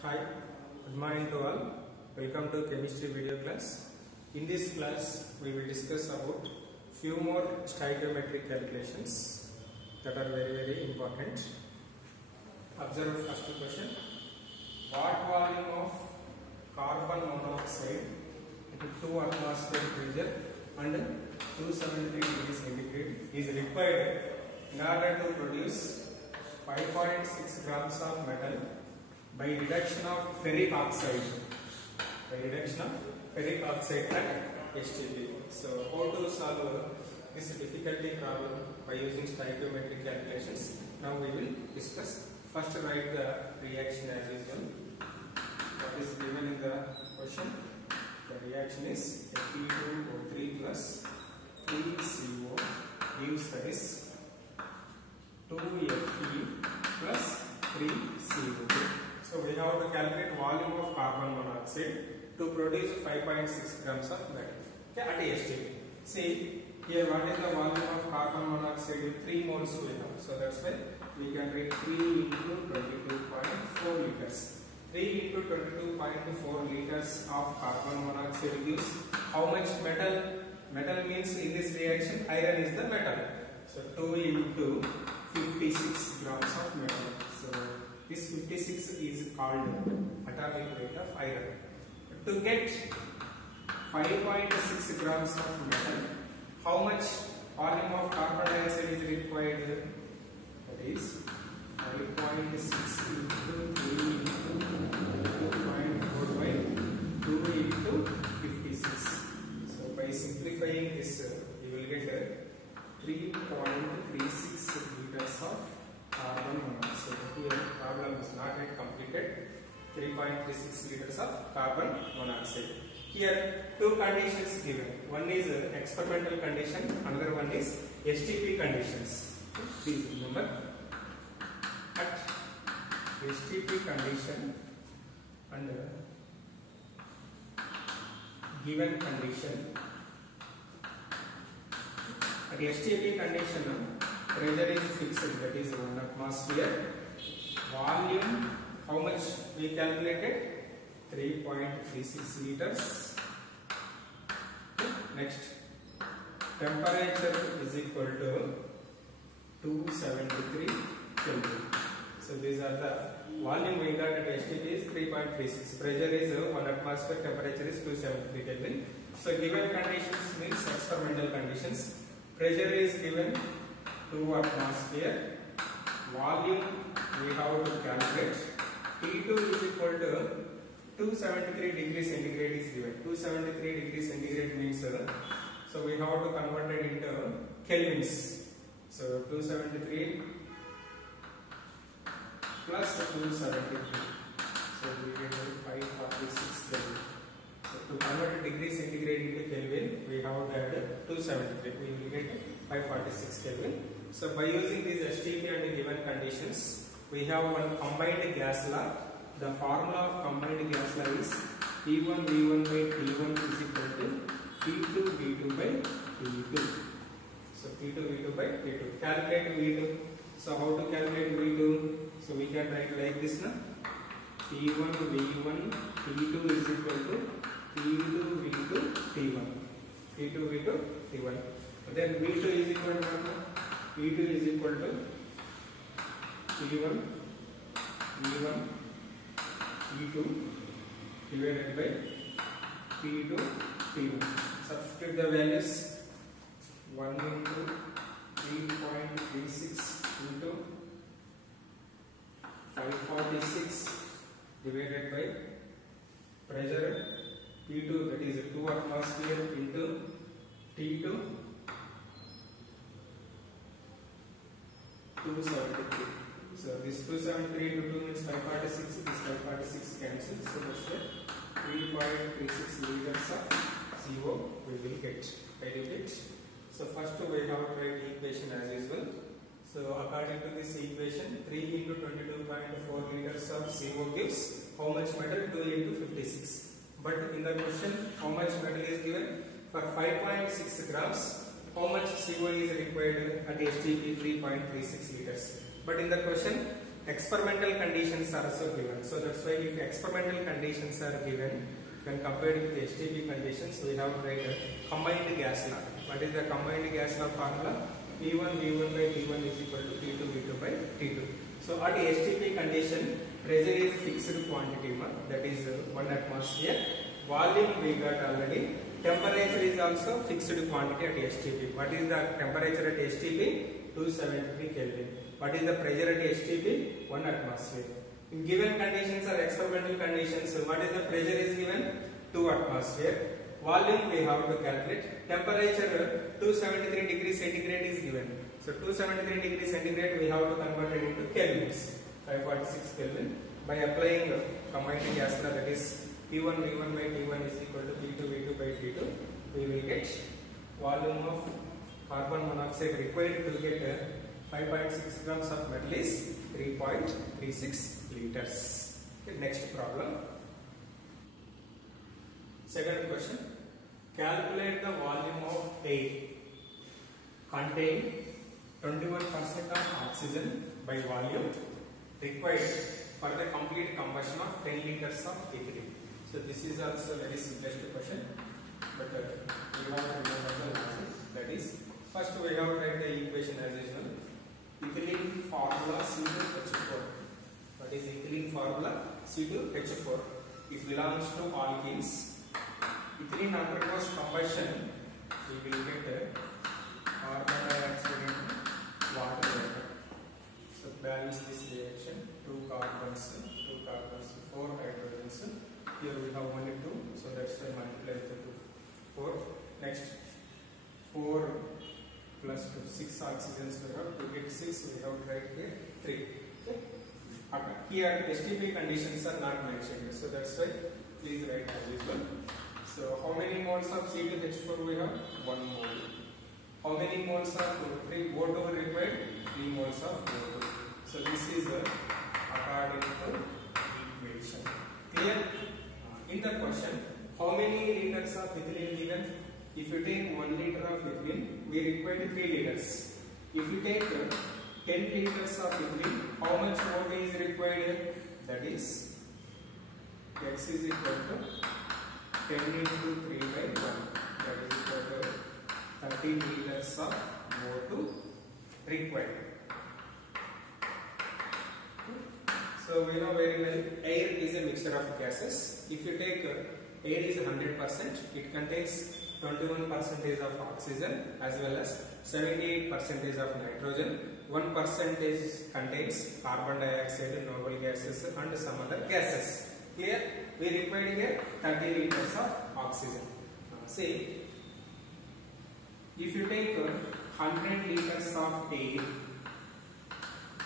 Hi, good morning to all. Welcome to chemistry video class. In this class, we will discuss about few more stoichiometric calculations that are very important. Observe first question. What volume of carbon monoxide at 2 atmosphere pressure and 273 degrees centigrade is required in order to produce 5.6 grams of metal by reduction of ferric oxide at STP. So how to solve this difficulty problem by using stoichiometric calculations? Now we will discuss. First write the reaction as usual. What is given in the question? The reaction is Fe2O3 plus 3CO gives that is 2Fe plus 3CO2. So we have to calculate volume of carbon monoxide to produce 5.6 grams of metal. Okay, at STP. See here, what is the volume of carbon monoxide? 3 moles we have. So that's why we can write 3 into 22.4 liters. 3 into 22.4 liters of carbon monoxide gives how much metal? Metal means in this reaction iron is the metal. So 2 into 56 grams of metal. So this 56 is called atomic weight of iron. To get 5.6 grams of metal, how much volume of carbon dioxide is required? That is 5.6 into 3 into 2.4 by 2 into 56. So by simplifying this, you will get 3.36 liters of carbon monoxide. Here problem is not yet completed. 3.36 liters of carbon monoxide. Here two conditions given. One is experimental condition, another one is STP conditions. Please remember, at STP condition and given condition. At STP condition, pressure is fixed, that is 1 atmosphere. Volume, how much we calculated? 3.36 liters. Next, temperature is equal to 273 Kelvin. So these are the volume we got at STP is 3.36. Pressure is 1 atmosphere, temperature is 273 Kelvin. So given conditions means experimental conditions. Pressure is given 2 atmosphere. Volume we have to calculate. T2 is equal to 273 degrees centigrade is given. 273 degrees centigrade means so we have to convert it into kelvins. So 273 plus 273. So we get 546 Kelvin. So to convert degree centigrade into Kelvin, we have to add 273. We will get 546 Kelvin. So by using these STP and given conditions, we have one combined gas law. The formula of combined gas law is P1 V1 by T1 is equal to P2 V2 by T2. So P2 V2 by T2. Calculate V2. So how to calculate V2? So we can write like this now. P1 V1 T2 is equal to P2 V2 T1. P2 V2 T1. Then V2 is equal to P2 is equal to P1 V1 T2 divided by P2 T1. Substitute the values. 1 into 3.36 into 546 divided by pressure P2, that is 2 atmosphere into T2 273. So this 273 into 2 means 546. This 546 cancels. So that's why 3.36 liters of CO we will get. I repeat. So first we have to write equation as usual. So according to this equation, 3 into 22.4 liters of CO gives how much metal? 2 into 56. But in the question, how much metal is given? For 5.6 grams, how much CO is required at STP? 3.36 liters. But in the question, experimental conditions are also given. So that's why if experimental conditions are given, when compared with the STP conditions, we have to write a combined gas law. What is the combined gas law formula? P1 V1 by T1 is equal to P2 V2 by T2. So at STP condition, pressure is fixed quantity, that is 1 atmosphere. Volume we got already. Temperature is also fixed quantity at STP. What is the temperature at STP? 273 Kelvin. What is the pressure at STP? 1 atmosphere. In given conditions or experimental conditions, what is the pressure is given? 2 atmosphere. Volume we have to calculate. Temperature 273 degrees centigrade is given. So 273 degrees centigrade we have to convert it into kelvins. 546 Kelvin. By applying combined gas law, that is P1 V1 by T1 is equal to P2 V2 by T2, we will get volume of carbon monoxide required to get 5.6 grams of metal is 3.36 liters. Okay, next problem. Second question. Calculate the volume of air containing 21% of oxygen by volume required for the complete combustion of 10 liters of ethylene. So this is also very simplest question, but we have to remember the losses. That is, first we have to write the equation as usual. Ethylene formula C2H4. What is ethylene formula? C2H4. It belongs to alkenes. Ethylene undergoes combustion. We will get carbon dioxide and water vapor. So balance this reaction. 2 carbons, 4 hydrogens. Here we have only 2, so that's why multiply with 2. 4. Next, 4 plus 2, 6 oxygens we have. To get 6, we have to write here 3. Okay. Here STP conditions are not mentioned, so that's why please write as usual. So how many moles of C2H4 we have? 1 mole. How many moles of O2 required? 3 moles of O2. So this is according to equation. Clear? In the question, how many liters of ethylene given? If you take 1 liter of ethylene, we require 3 liters. If you take 10 liters of ethylene, how much water is required? That is, X is equal to 10 into 3 by 1. That is equal to 30 liters of water required. So we know very well air is a mixture of gases. If you take air is 100%, it contains 21% of oxygen as well as 78% of nitrogen. 1% contains carbon dioxide, noble gases and some other gases. Clear? We require here 30 liters of oxygen. See, if you take 100 liters of air,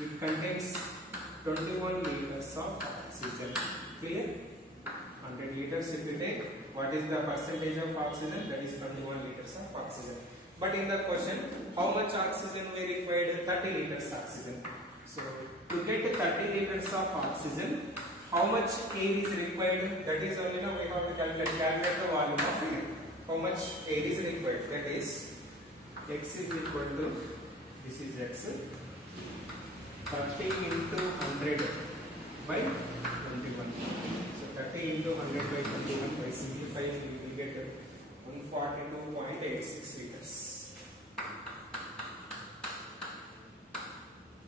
it contains 21 liters of oxygen. Clear? 100 liters if you take, what is the percentage of oxygen? That is 21 liters of oxygen. But in the question, how much oxygen we required? 30 liters oxygen. So to get 30 liters of oxygen, how much air is required? That is only now we have to calculate the volume of air. How much air is required? That is X is equal to, this is X, 30 into 100 by 21. So 30 into 100 by 21, by simplifying we will get 142.86 liters.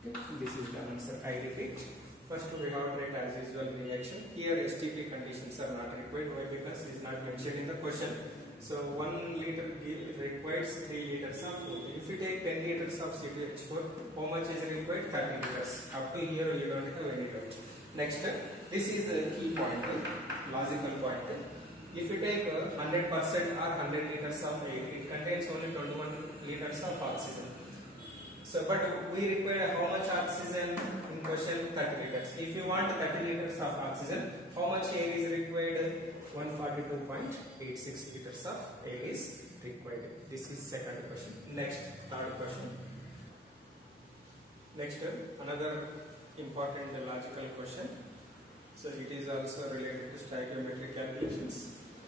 Okay. This is the answer. I repeat. First we have to write as usual reaction. Here STP conditions are not required. Why? Because it is not mentioned in the question. So 1 liter requires 3 liters of water. If you take 10 liters of C2H4, how much is required? 30 liters. Up to here you don't have any doubt. Next, this is the key point, logical point. If you take 100% or 100 liters of air, it contains only 21 liters of oxygen. So, but we require how much oxygen in question? 30 liters. If you want 30 liters of oxygen, how much air is required? 142.86 liters of air is required. This is second question. Next, third question. Next, another important logical question. So it is also related to stoichiometric calculations.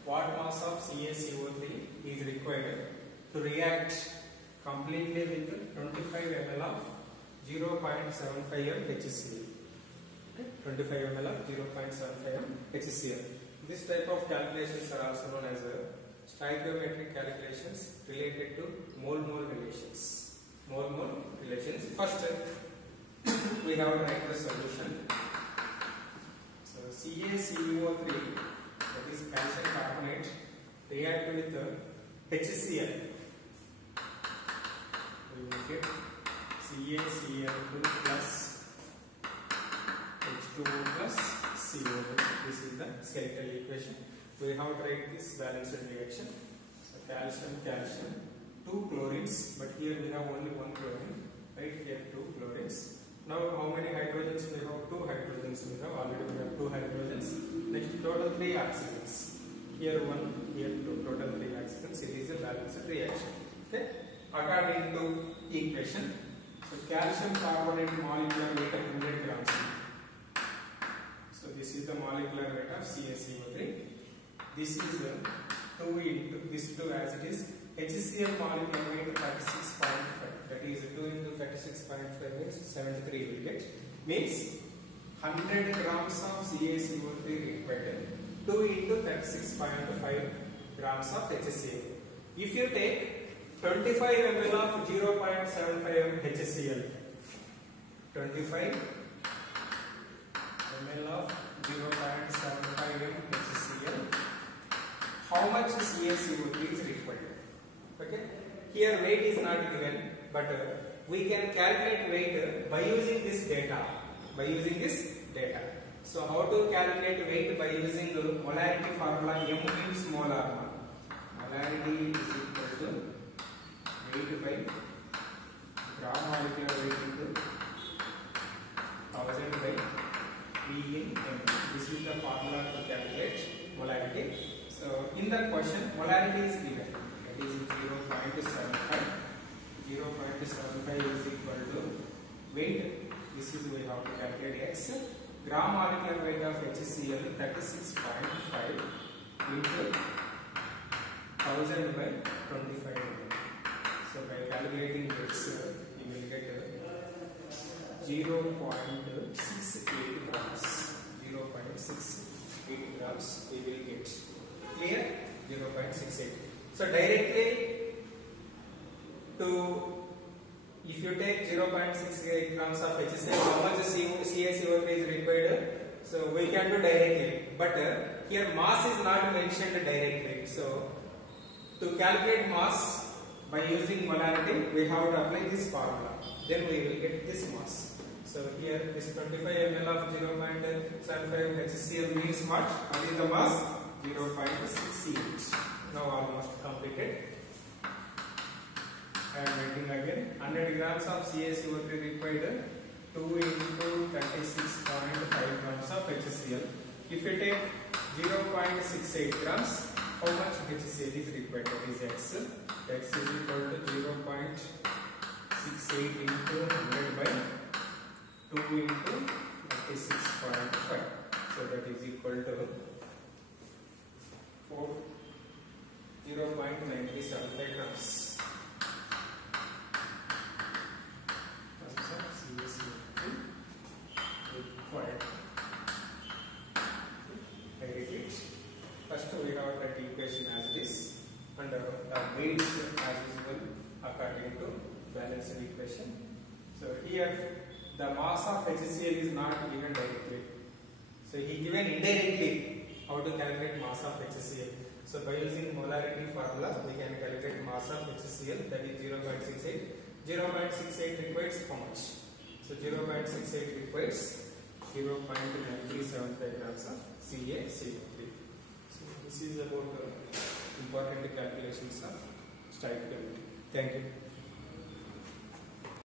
What mass of CaCO3 is required to react completely with 25 ml of 0.75 HCl? 25 ml of 0.75 HCl. This type of calculations are also known as stoichiometric calculations related to mole-mole relations. Mole-mole relations. First, we have to write the solution. So CaCO3, that is calcium carbonate, react with HCl. We will get CaCl2 plus H2O plus CO. This is the skeletal equation. We have to write this balanced reaction. So calcium, 2 chlorines, but here we have only 1 chlorine. Right here 2 chlorines. Now how many hydrogens we have? 2 hydrogens we have. Already we have 2 hydrogens. Next total 3 oxygens. Here 1, here 2. Total 3 oxygens. It is a balanced reaction. Okay. According to equation, so calcium carbonate molecular weight of 100 grams. So this is the molecular weight of CaCO3. This is 2 into this 2 as it is. HCl molecular weight 36.5. That is 2 into 36.5 means 73 will get. Means 100 grams of CaCO3 required. 2 into 36.5 grams of HCl. If you take 25 ml of 0.75 HCl, 25 ml of 0.75 HCl, how much CaCO3 is required? Okay. Here weight is not given, but we can calculate weight by using this data. So how to calculate weight by using the molarity formula? M means molar. Molarity is equal to weight by gram molecular weight into 1000 by V in M. This is the formula to calculate molarity. So in the question, molarity is given. That is 0.75. 0.75 is equal to weight. This is we have to calculate X. Gram molecular weight of HCl 36.5 into 1000 by 25. So by calculating this, you will get 0.68 grams. 0.68 grams we will get. Clear? 0.68. So directly if you take 0.68 grams of HCl, how much CaCO3 is required? So we can do directly. But here mass is not mentioned directly. So to calculate mass by using molarity, we have to apply this formula. Then we will get this mass. So here this 25 ml of 0.75 HCl means what? What is the mass? 0.68. Now almost completed. I am writing again. 100 grams of CaCO3 required. 2 into 36.5 grams of HCl. If you take 0.68 grams, how much HCl is required? That is X. X is equal to 0.68 into 100 by 2 into 36.5. So that is equal to 0.975 grams. First we have that equation as it is, and the weights as usual according to balanced equation. So here the mass of HCl is not given directly. So he given indirectly how to calculate mass of HCl. So by using molarity formula we can calculate mass of HCl, that is 0.68. 0.68 requires how much? So 0.68 requires 0.9375 grams of CaCO3. So this is about important calculations of stoichiometry. Thank you.